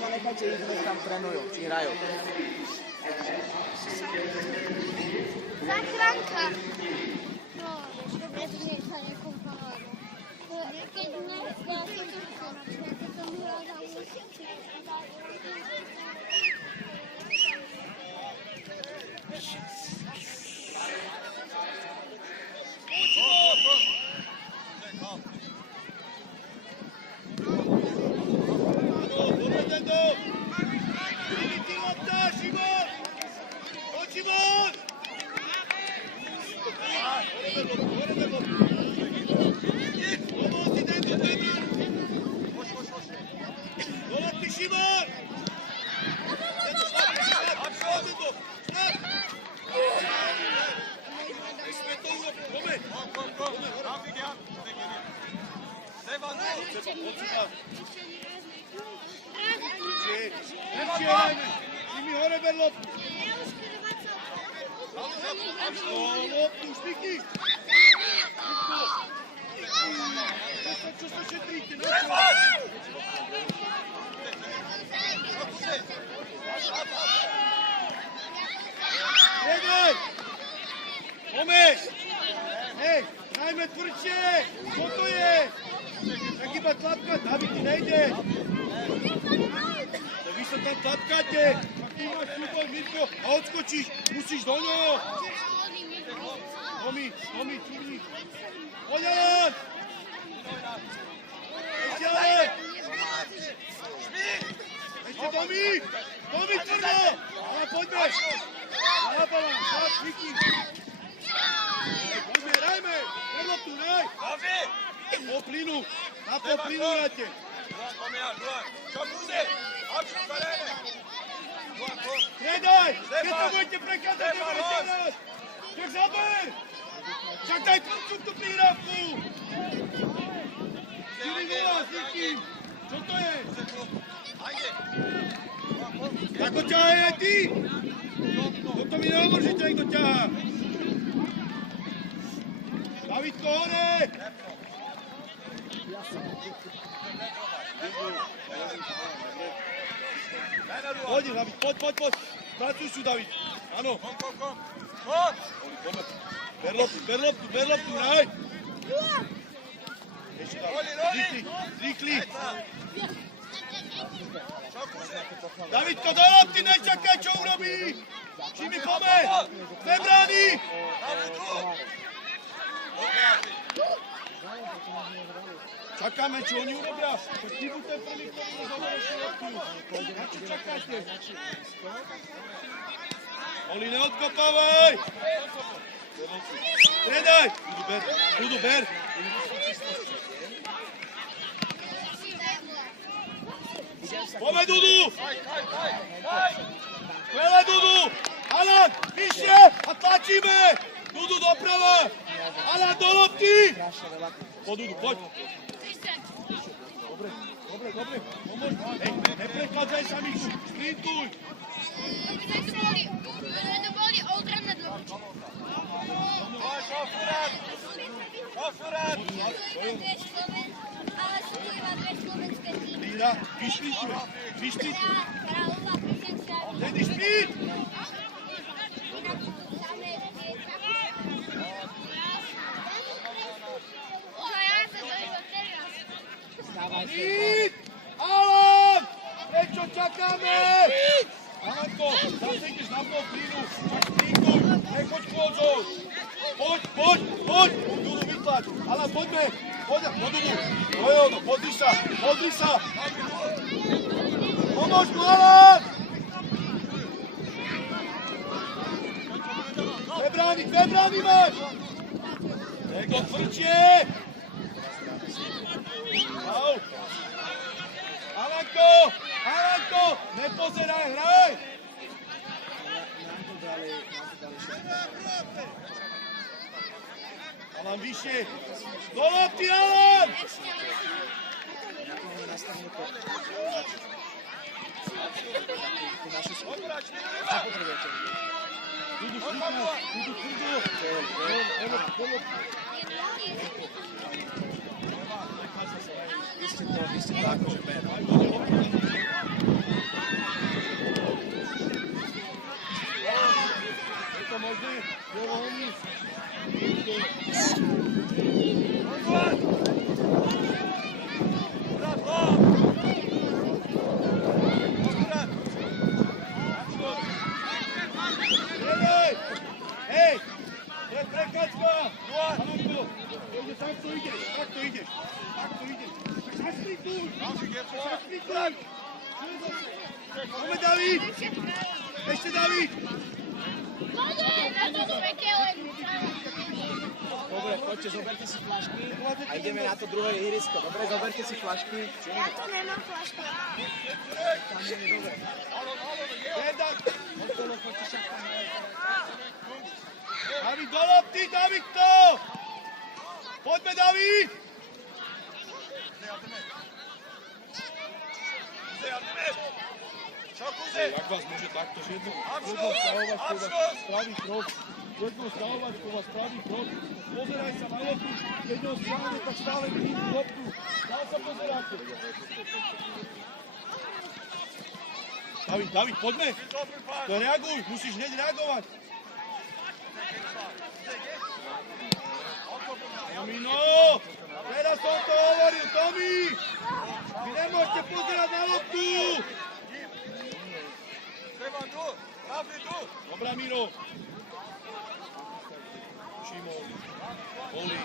no nechajte ich, nech tam trénujú, či hrajú. Záchranka. No, vieš, dobre, že nie sa nekúpala. Keď mňa ja som to chcela, keď som hrala za músici. Hej, najmä tvrdšie! Čo to je? Tak iba tlapkať, David, ty nejdeš! To vy sa tam tlapkáte! Ak ty máš súboj, Mirko, a odskočíš, musíš do ňoho! Tomi, tvrdí! Poď, Alan! Ešte, ale! Ešte, Tomi! Tomi, tvrdo! Ale poďme! Napadám, tak, Viki! Poďme, rajme! Vedlo tu, raj! Po plynu! Na po plynu rajte! Predaj! Keď to budete prekladať, neberete nás! Tak zaber! Však daj tvrdcu tú prihrávku! 4-0 s nikým! Čo to je? Ako ťahaj aj ty? Toto mi nehovor, že ťa niekto ťahá! Davidko, hore! Poď, David, poď! Pracuj sú, David! Áno! Ber loptu, hraj! Ešte David, rýchli! Davidko, do lopty, nečakaj, čo urobí! Šimi, pomeň! Dve brány! Čakáme, čo oni urobia. Ty buďte prvý, ktorý sa završi loptu. Na čo čakáte? Oli, neodkopávaj! Predaj! Dudu, ber! Poďme, Dudu! Veľa, Dudu! Alan, vyššie a tlačíme! Dudu doprava! Alan, do lopty! Po Dudu, poď! Dobre, pomôž! Hej, neprechádzaj sa, Mišu, sprintuj! To boli Oldram nad loptu. Šofurát! Ale sú tu iba dve slovenské týmy. Lída, vyšprintuj! Kráľová, Pisenca. Tedy šprint! Šprint! Alan! Prečo čakáme? Alanko, zase ideš na pol plynu. Tak sprintuj, nechoď chôdzou. Poď! Dudu, vytlač. Alan, poďme. Poď, do Dudu. No, podri sa. Pomôž mu, Alan! Dve brány máš! Ego tvrdšie! Au! Alanko! Nepozeraj, hraj! Alan, vyššie! Do lopty, Alan! Dudu, Vy ste to akože Frak! Poďme, David! Ešte, David! Dobre, poďte, zoberte si flašky a ideme na to druhé ihrisko. Dobre, zoberte si flašky. Ja tu nemám flašku. Tam je dobre. Predak! Okolo, poďte však tam. David, do lopty, David, to! Poďme, David! Jak vás môže takto, že jednou stavovačkou vás spraví krok, pozeraj sa na loptu, keď ho stiahne, tak stále vidíš loptu. Dál sa pozeráte. David, poďme. To reaguj, musíš hneď reagovať. Tomino! Teraz som to hovoril, Tomi! Vy nemôžete pozerať na loptu! Dobrá, Miro. Šimon. Oli.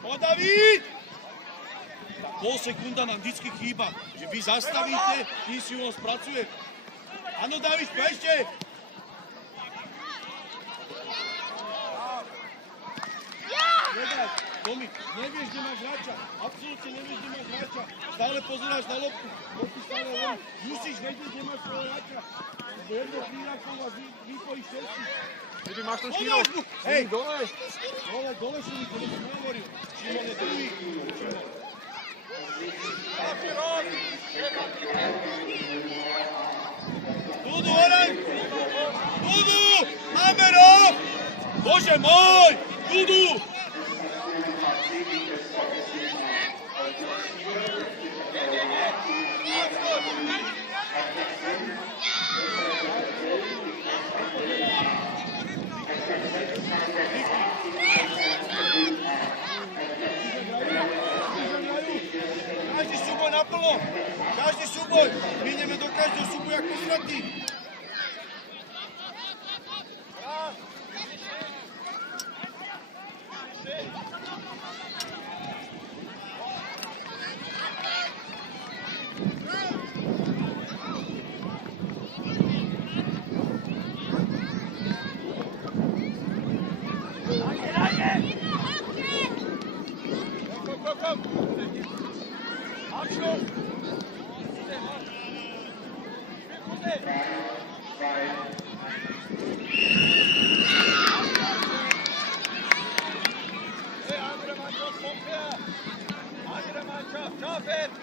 Poď, David! Tá pol sekunda nám vždycky chýba, že vy zastavíte, kým si on spracuje. Áno, David, ešte! Nedaj, Tomi, nevieš, kde máš hráča. Absolútne nevieš, kde máš hráča. Stále pozeráš na loptu. Lopty stále len. Musíš vedieť, kde máš svojho hráča. Lebo jedno prírakov vás vypojí všetci. Ty máš ten Šimon. Hej, dole. Dole som hovoril. Šimon je druhý. Šimon. Dudu, Oraň! Dudu! Amero! Bože môj! Dudu! Každý súboj naplno! Každý súboj! My ideme do každého súboja ako posratí! Andere Mannschaft, Schaffer!